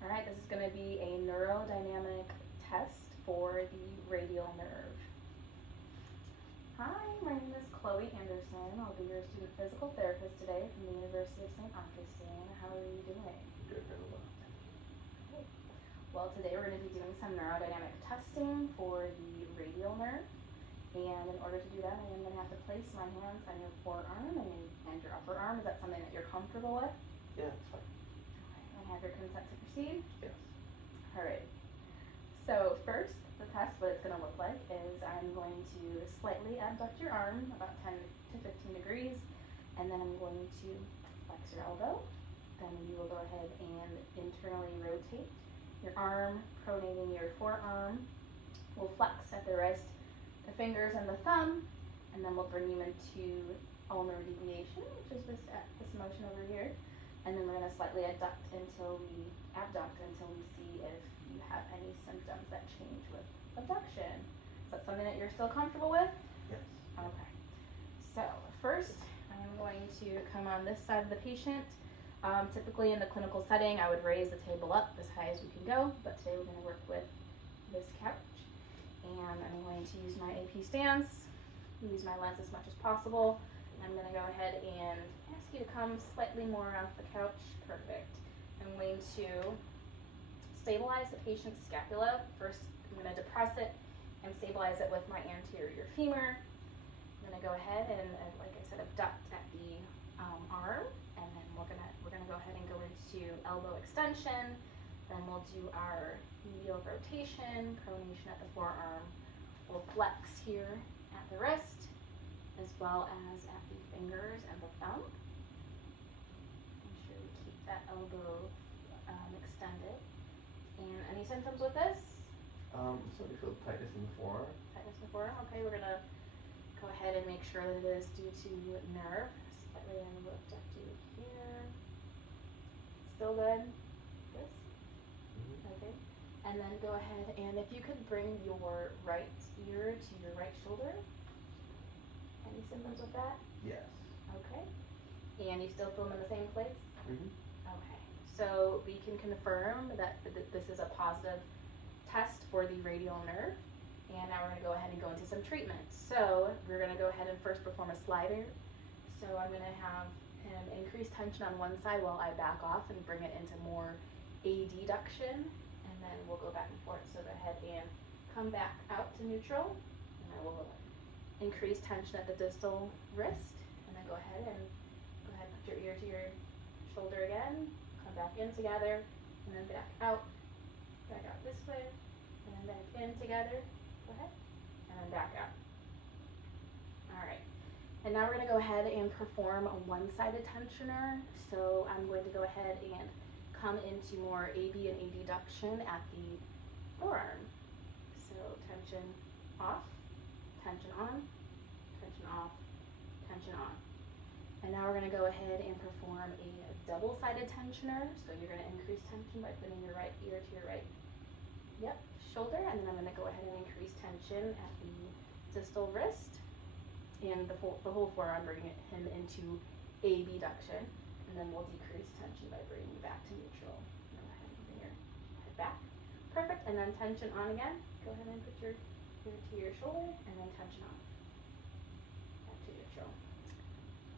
All right, this is going to be a neurodynamic test for the radial nerve. Hi, my name is Chloe Anderson. I'll be your student physical therapist today from the University of St. Augustine. How are you doing? Good, very well. Great. Well, today we're going to be doing some neurodynamic testing for the radial nerve. And in order to do that, I am going to have to place my hands on your forearm and your upper arm. Is that something that you're comfortable with? Yeah, that's fine. Okay, I have your consent to proceed. Yes. All right. So first, the test, what it's going to look like is I'm going to slightly abduct your arm about 10 to 15 degrees, and then I'm going to flex your elbow. Then you will go ahead and internally rotate your arm, pronating your forearm. We'll flex at the wrist, the fingers, and the thumb, and then we'll bring you into ulnar deviation, which is this motion over here. And then we're going to slightly abduct until we see if you have any symptoms that change with abduction. Is that something that you're still comfortable with? Yes. Okay. So first, I'm going to come on this side of the patient. Typically in the clinical setting, I would raise the table up as high as we can go, but today we're going to work with this couch. And I'm going to use my AP stance, use my lens as much as possible. I'm going to go ahead and ask you to come slightly more off the couch. Perfect. I'm going to stabilize the patient's scapula. First, I'm going to depress it and stabilize it with my anterior femur. I'm going to go ahead and like I said, abduct at the arm, and then we're gonna go ahead and go into elbow extension. Then we'll do our medial rotation, pronation at the forearm. We'll flex here at the wrist, as well as at the fingers and the thumb. Make sure we keep that elbow extended. And any symptoms with this? So you feel tightness in the forearm? Tightness in the forearm. Okay, we're gonna go ahead and make sure that it is due to nerve. Slightly abduct you here. Still good? This? Okay. And then go ahead and if you could bring your right ear to your right shoulder. Any symptoms with that? Yes. Okay. And you still feel them in the same place? Mm-hmm. Okay. So we can confirm that this is a positive test for the radial nerve. And now we're going to go ahead and go into some treatment. So we're going to go ahead and first perform a slider. So I'm going to have him increase tension on one side while I back off and bring it into more adduction. And then we'll go back and forth. So go ahead and come back out to neutral. And I will increase tension at the distal wrist. And then go ahead and put your ear to your shoulder again. Come back in together. And then back out. Back out this way. And then back in together. Go ahead. And then back out. Alright. And now we're going to go ahead and perform a one-sided tensioner. So I'm going to go ahead and come into more AB and adduction at the forearm. So tension off, tension on, tension off, tension on. And now we're going to go ahead and perform a double-sided tensioner. So you're going to increase tension by putting your right ear to your right shoulder, and then I'm going to go ahead and increase tension at the distal wrist and the whole forearm, bringing him into abduction, and then we'll decrease tension by bringing you back to neutral. Go ahead and bring your head back. Perfect, and then tension on again. Go ahead and put your ear to your shoulder, and then tension on. Back to neutral.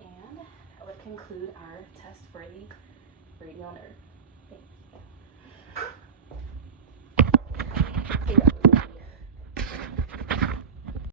And that would conclude our test for the radial nerve. Thanks.